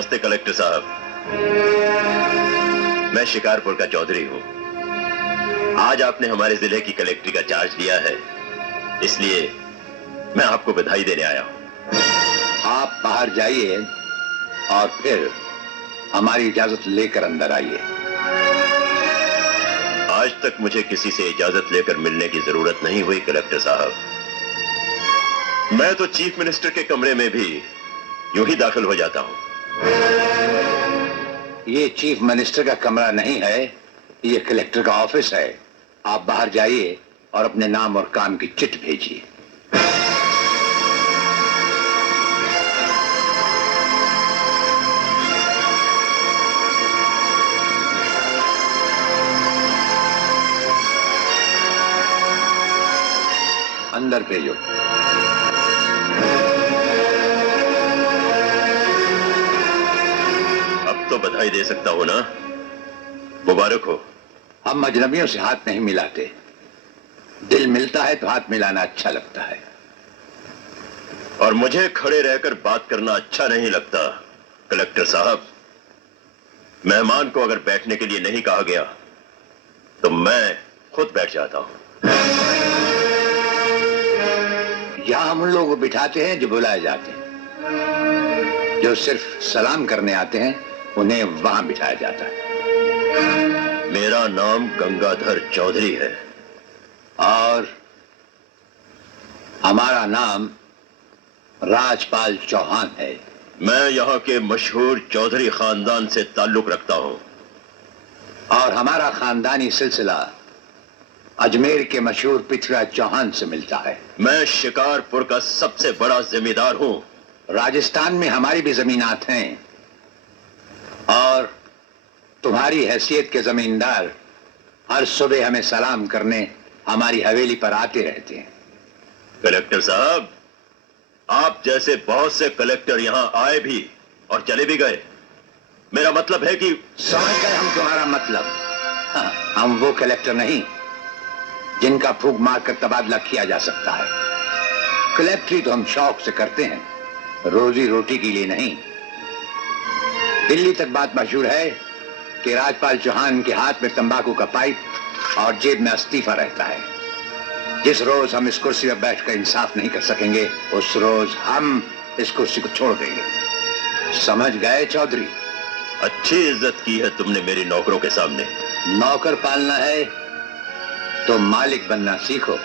नमस्ते कलेक्टर साहब। मैं शिकारपुर का चौधरी हूं। आज आपने हमारे जिले की कलेक्ट्री का चार्ज लिया है, इसलिए मैं आपको बधाई देने आया हूं। आप बाहर जाइए और फिर हमारी इजाजत लेकर अंदर आइए। आज तक मुझे किसी से इजाजत लेकर मिलने की जरूरत नहीं हुई कलेक्टर साहब। मैं तो चीफ मिनिस्टर के कमरे में भी यूं ही दाखिल हो जाता हूं। ये चीफ मिनिस्टर का कमरा नहीं है, ये कलेक्टर का ऑफिस है। आप बाहर जाइए और अपने नाम और काम की चिट भेजिए। अंदर भेजो। अब तो बधाई दे सकता हूं ना? मुबारक हो। हम अजनबियों से हाथ नहीं मिलाते। दिल मिलता है तो हाथ मिलाना अच्छा लगता है। और मुझे खड़े रहकर बात करना अच्छा नहीं लगता कलेक्टर साहब। मेहमान को अगर बैठने के लिए नहीं कहा गया तो मैं खुद बैठ जाता हूं। यहां हम उन लोगों को बिठाते हैं जो बुलाए जाते हैं। जो सिर्फ सलाम करने आते हैं उन्हें वहां बिठाया जाता है। मेरा नाम गंगाधर चौधरी है और हमारा नाम राजपाल चौहान है। मैं यहाँ के मशहूर चौधरी खानदान से ताल्लुक रखता हूँ। और हमारा खानदानी सिलसिला अजमेर के मशहूर पृथ्वीराज चौहान से मिलता है। मैं शिकारपुर का सबसे बड़ा जिम्मेदार हूँ। राजस्थान में हमारी भी जमीनात हैं और तुम्हारी हैसियत के जमींदार हर सुबह हमें सलाम करने हमारी हवेली पर आते रहते हैं। कलेक्टर साहब, आप जैसे बहुत से कलेक्टर यहाँ आए भी और चले भी गए। मेरा मतलब है कि समझ गए हम तुम्हारा मतलब। हाँ, हम वो कलेक्टर नहीं जिनका फूंक मारकर तबादला किया जा सकता है। कलेक्टरी तो हम शौक से करते हैं, रोजी रोटी के लिए नहीं। दिल्ली तक बात मशहूर है कि राजपाल चौहान के हाथ में तंबाकू का पाइप और जेब में इस्तीफा रहता है। जिस रोज हम इस कुर्सी पर बैठकर इंसाफ नहीं कर सकेंगे उस रोज हम इस कुर्सी को छोड़ देंगे। समझ गए चौधरी? अच्छी इज्जत की है तुमने मेरी नौकरों के सामने। नौकर पालना है तो मालिक बनना सीखो।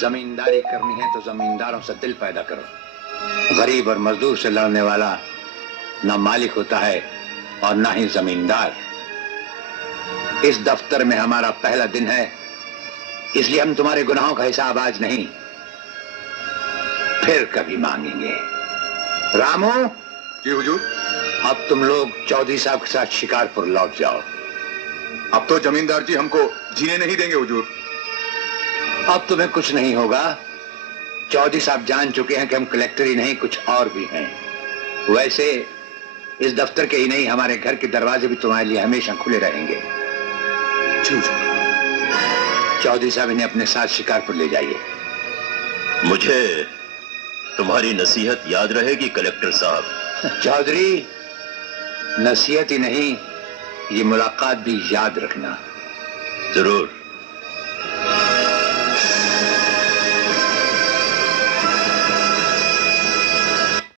जमींदारी करनी है तो जमींदारों से दिल पैदा करो। गरीब और मजदूर से लड़ने वाला ना मालिक होता है और ना ही जमींदार। इस दफ्तर में हमारा पहला दिन है, इसलिए हम तुम्हारे गुनाहों का हिसाब आज नहीं फिर कभी मांगेंगे। रामू। जी हुजूर। अब तुम लोग चौधरी साहब के साथ शिकारपुर लौट जाओ। अब तो जमींदार जी हमको जीने नहीं देंगे हुजूर। अब तुम्हें कुछ नहीं होगा। चौधरी साहब जान चुके हैं कि हम कलेक्टर ही नहीं कुछ और भी हैं। वैसे इस दफ्तर के ही नहीं हमारे घर के दरवाजे भी तुम्हारे लिए हमेशा खुले रहेंगे। चौधरी साहब इन्हें अपने साथ शिकारपुर ले जाइए। मुझे तुम्हारी नसीहत याद रहेगी कलेक्टर साहब। चौधरी, नसीहत ही नहीं ये मुलाकात भी याद रखना। जरूर।